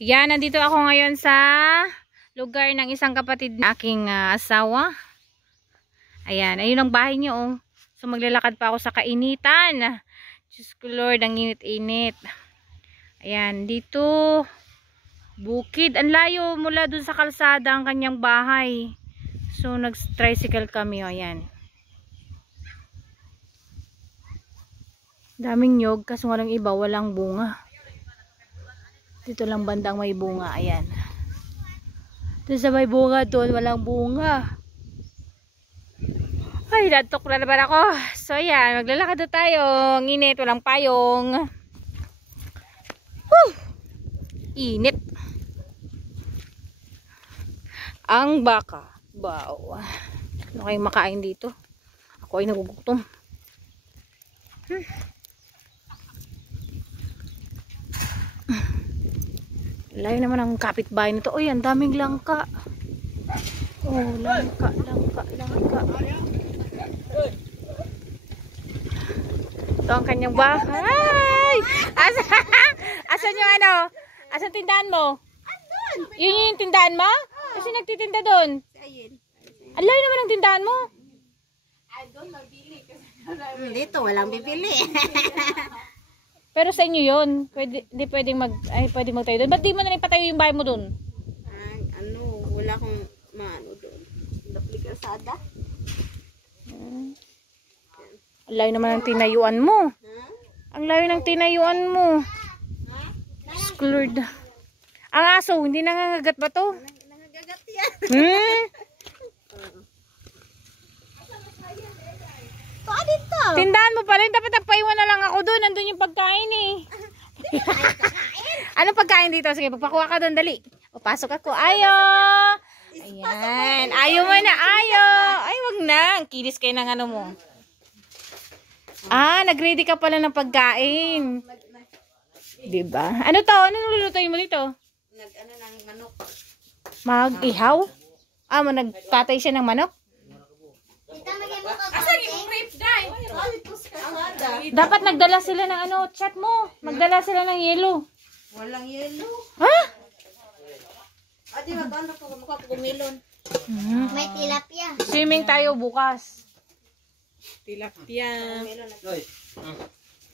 Yan, nandito ako ngayon sa lugar ng isang kapatid ng aking asawa. Ayan, ayun ang bahay niyo, oh. So maglalakad pa ako sa kainitan. Diyos ko Lord, ang init-init. Ayan, dito bukid. Ang layo mula dun sa kalsada ang kanyang bahay. So nag-tricycle kami, oh. Ayan. Daming nyog, kaso walang iba, walang bunga. Dito lang bandang may bunga, ayan. Doon sa may bunga doon, walang bunga. Ay, natok na naman ako. So, ayan, maglalakad na tayo. Init, walang payong. Woo! Init. Ang baka. Wow. Ano kayong makain dito? Ako ay nagugutom. Layo naman ang kapitbahay nito. Uy, ang daming langka. Oh, langka. Ito ang kanyang bahay. Asan yung ano? Asan tindahan mo? Yun yung tindahan mo? Kasi nagtitinda doon. Ang layo naman ang tindahan mo. Dito, walang bibili. Pero sa inyo yun, hindi pwedeng pwedeng magtayo doon. Ba't di mo na ipatayo yung bahay mo doon? Wala akong maano doon. Daplikasada. Ang layo naman ng tinayuan mo. Ang layo ng tinayuan mo. Lord. Ang aso, hindi nangangagat ba to? Nangangagat yan. Dito. Tindahan mo pala, dapat nagpaiwan na lang ako doon. Nandun yung pagkain eh. Anong pagkain dito? Sige, magpakuha ka doon, dali. O, pasok ako. Ayo! Ayan. Ayaw mo na, ayaw. Ay, wag na. Ang kilis kayo ng ano mo. Ah, nag-ready ka pala ng pagkain. Diba? Ano to? Ano nilulutuin mo dito? Nag-ano ng manok. Mag-ihaw? Ah, nagpatay siya ng manok? Dapat nagdala sila ng ano, chat mo. Magdala sila ng yelo. Walang yelo. Ha? Adi, maganda po mukha po gumilon. May tilapia. Swimming tayo bukas. Tilapia.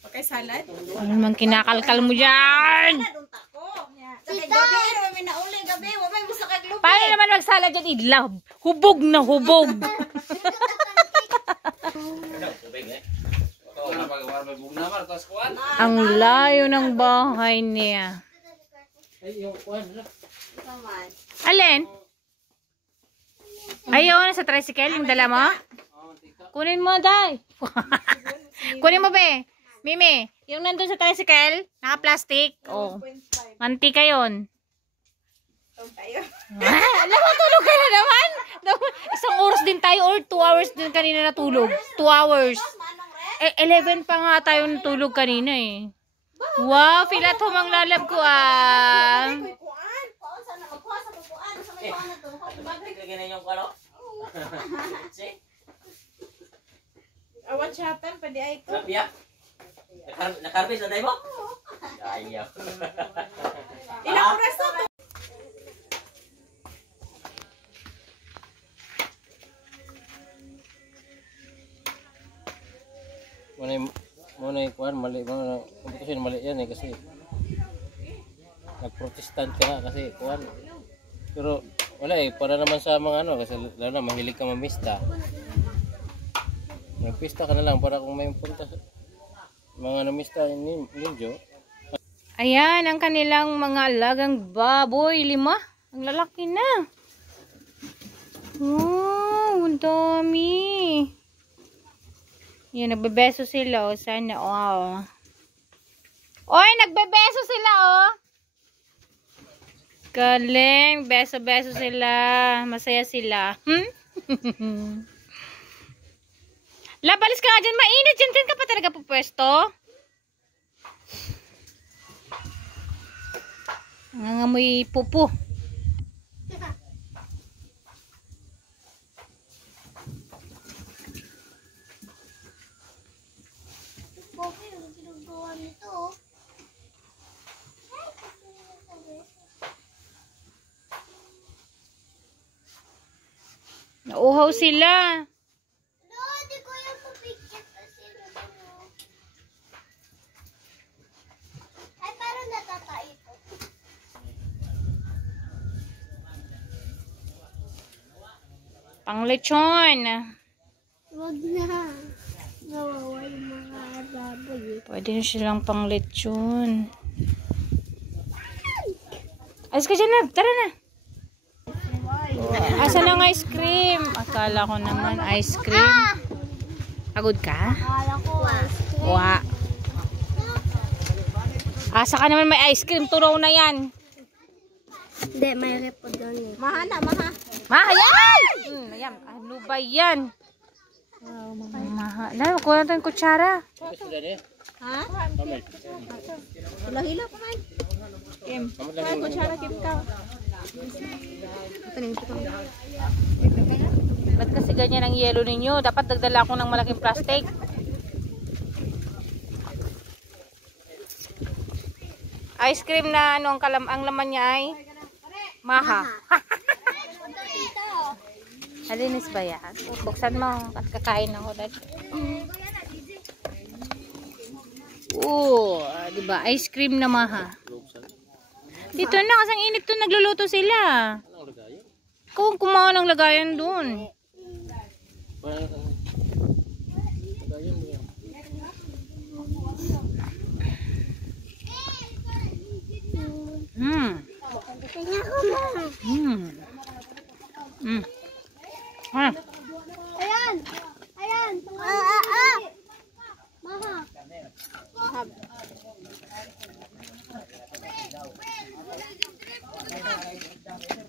Okay, salad. Ano naman kinakalkal mo dyan? Paano naman magsalad dyan, idlab? Hubog na hubog. Ang layo ng bahay niya. Alin? Ayaw na sa tricycle, yung dala mo? Kunin mo, day. Kunin mo, be. Mimi, yung nandun sa tricycle, naka-plastic. Oh. Mantika yun. Alam mo, tulog ka na naman. Isang oras din tayo or 2 hours din kanina natulog. 2 hours. 11 pa nga tayo natulog kanina eh. Wow, feel at home ang lalab ko ah. Awan syatan, pwede ay ito. Nakarbis na tayo mo? Ayaw. Ilang oras na ito? Muna yung kuhan, mali. Kompetisyon mali yan eh kasi nag-protestant ka nga kasi kuhan. Pero wala eh, para naman sa mga ano, kasi lalo na mahilig ka mamista. Nagpista ka na lang para kung may punta mga namista ninyo. Ayan, ang kanilang mga alagang baboy. 5. Ang lalaki na. Wow, ang dami. Yan, nagbebeso sila, oh. Sana, oh. Oy, nagbebeso sila, oh. Galing. Beso-beso sila. Masaya sila. Labalis ka nga dyan. Mainit dyan. Dyan ka pa talaga pupwesto. Nangangamoy pupo. Nauhaw sila. No, di ko yung pupikit kasi ano. Ay, parang natataito. Panglechon. Wag na. Nawawa yung mga baboy. Pwede na silang panglechon. Ayos ka dyan na. Tara na. Asa ng ice cream? Akala ko naman ice cream. Pagod ka? Akala ko. Wa. Asa ka naman may ice cream. Turaw na yan. Hindi, may repo doon eh. Maha na, maha. Maha yan! Ayan. Ano ba yan? Maha. Lalo, kuha natin kutsara. Ha? Hila-hila pa man. Kim. Kaya kutsara, Kim ka. Ba't kasi ganyan ang yelo ninyo? Dapat dagdala ako ng malaking plastic. Ice cream na ano, ang laman niya ay maha. Alinis ba yan? Buksan mo at kakain ako dati. Diba? Ice cream na maha. Dito na, kasi ang init to, nagluluto sila. Kung kumawa ng lagayan dun. Ayan! Ayan! Maha!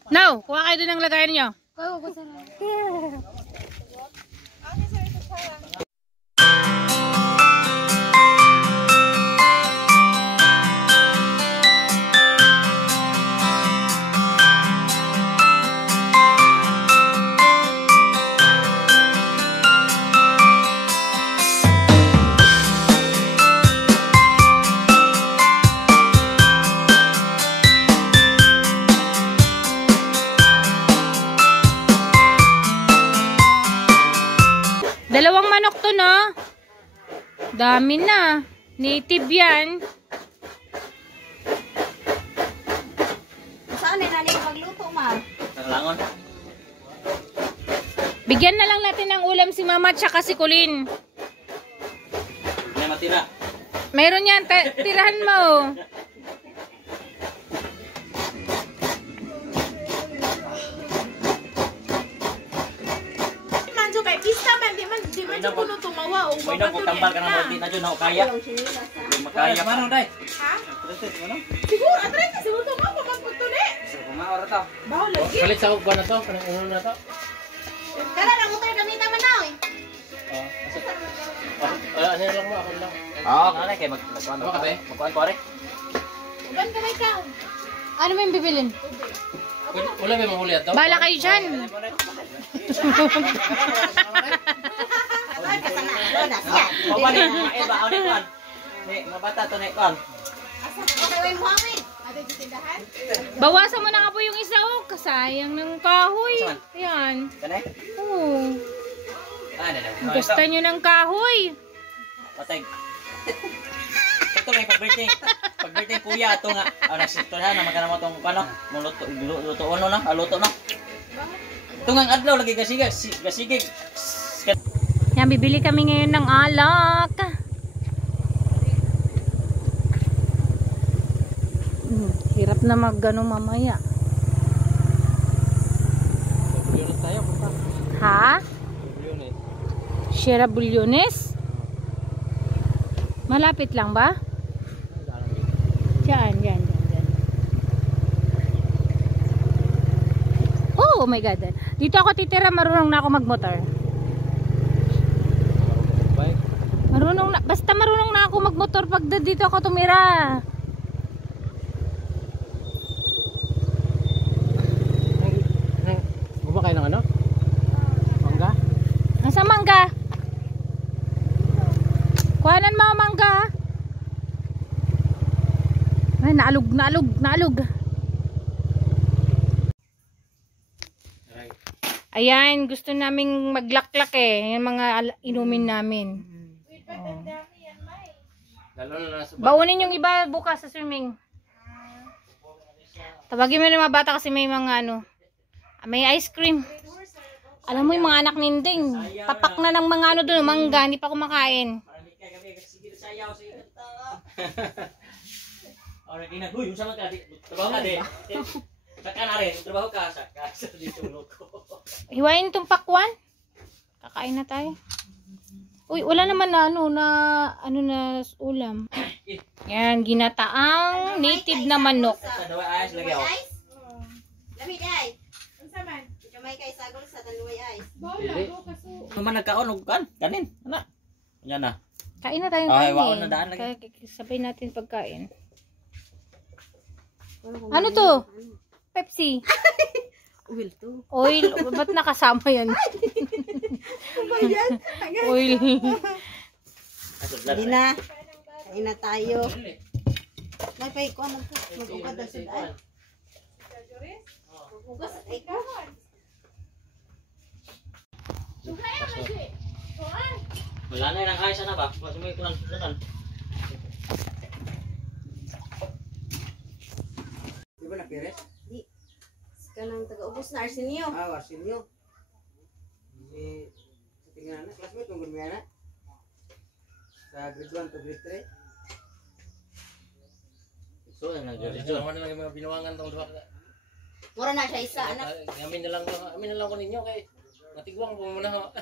No, kuha kayo dun ng lagayan nyo. Dalawang manok to, no? Dami na. Native yan. Saan na yung magluto, ma? Nakalangon. Bigyan na lang natin ng ulam si Mama at saka si Colin. May matira. Meron yan. Tirahan mo. May nang ko tambal ka ng bote na dyan, ako kaya. Hindi makaya. Mano, day? Ha? Siguro, atray ka, siguro ka, magpunto ni. Kumaora to. Kalit sa ugban na to, kanang uno na to. Kala na, motor gamit naman na, eh. Ano lang mo, ako lang. Oo, kanay, kaya magkuhan ko. Magkuhan ko, rin. Ugan kamay ka. Ano mo yung bibilin? Wala ba yung mahuli ato? Bala kayo dyan. Mabali, mga iba, ako na ikuan. Mabata to na ikuan. Okay, Muhammad. Ada di tindahan? Bawasan mo na nga po yung isa. Oh, kasayang ng kahoy. Ayan. Kanay? Oo. Ano. Gusto nyo ng kahoy. Patay. Ito may pag-birthday. Pag-birthday kuya, ito nga. Nagsistorya na magkana mo itong ano. Luto ano na, luto na. Ito nga ang adlaw, lagi gasigig. Yan, bibili kami ngayon ng alak. Hirap na mag-ano mamaya. Bulyones tayo, punta. Ha? Bulyones. Sierra Bulyones? Malapit lang ba? Diyan. Oh my God. Dito ako titira, marunong na ako magmotor. Basta marunong na ako magmotor pag dito ako tumira. Gumawa kayo ng ano? Mangga? Nasa mangga? Kuhanan mo ang mangga. Ay, naalog. Ayan, gusto naming maglaklak eh. Yung mga inumin namin. Oh. Lalo na nasa Baunin yung iba bukas sa swimming. Tawagin mo yung mga bata kasi may mga ano. May ice cream. Alam mo yung mga anak ninding. Papak na ng mga ano doon, mangga. Hindi pa kumakain. Orang kina, huy, unsa man ka di? Trabaho ka di. Saka na rin, trabaho ka sa dito loko. Hiwain itong pakwan. Kakain na tayo. Uy, wala naman na na ulam. Yan, ginataang native na manok. Sa dawa ayos lagi ako. Lamig ay. Unsa man? Kamay kay sagol sa taluway ay. Naman nagkaon og kanin. Ana. Yan na. Kain na tayong Ay, kanin. waon na daan lagi. Sabay natin pagkain. Ano to? Pepsi. Oil to. Oil. Ba't nakasama yan? Oil. Hindi na. Kain na tayo. Nagpay ko ano to? Mag-ugad na sila ay. Mag-ugad sa ay ko. Wala na yung ayos na ba? Kasi may kulang sudan. Di ba na Pires? Di. Kanang taga-ubos na Arsenio. Arsenio. Sa tingnan na, classmate mong gumaya na. Sa grade 1 to grade 3. So, ang Ito naman lang yung mga binuwangan tong duha. Mura na siya isa anak. Amin na lang ko ninyo kay matigwang po muna ho.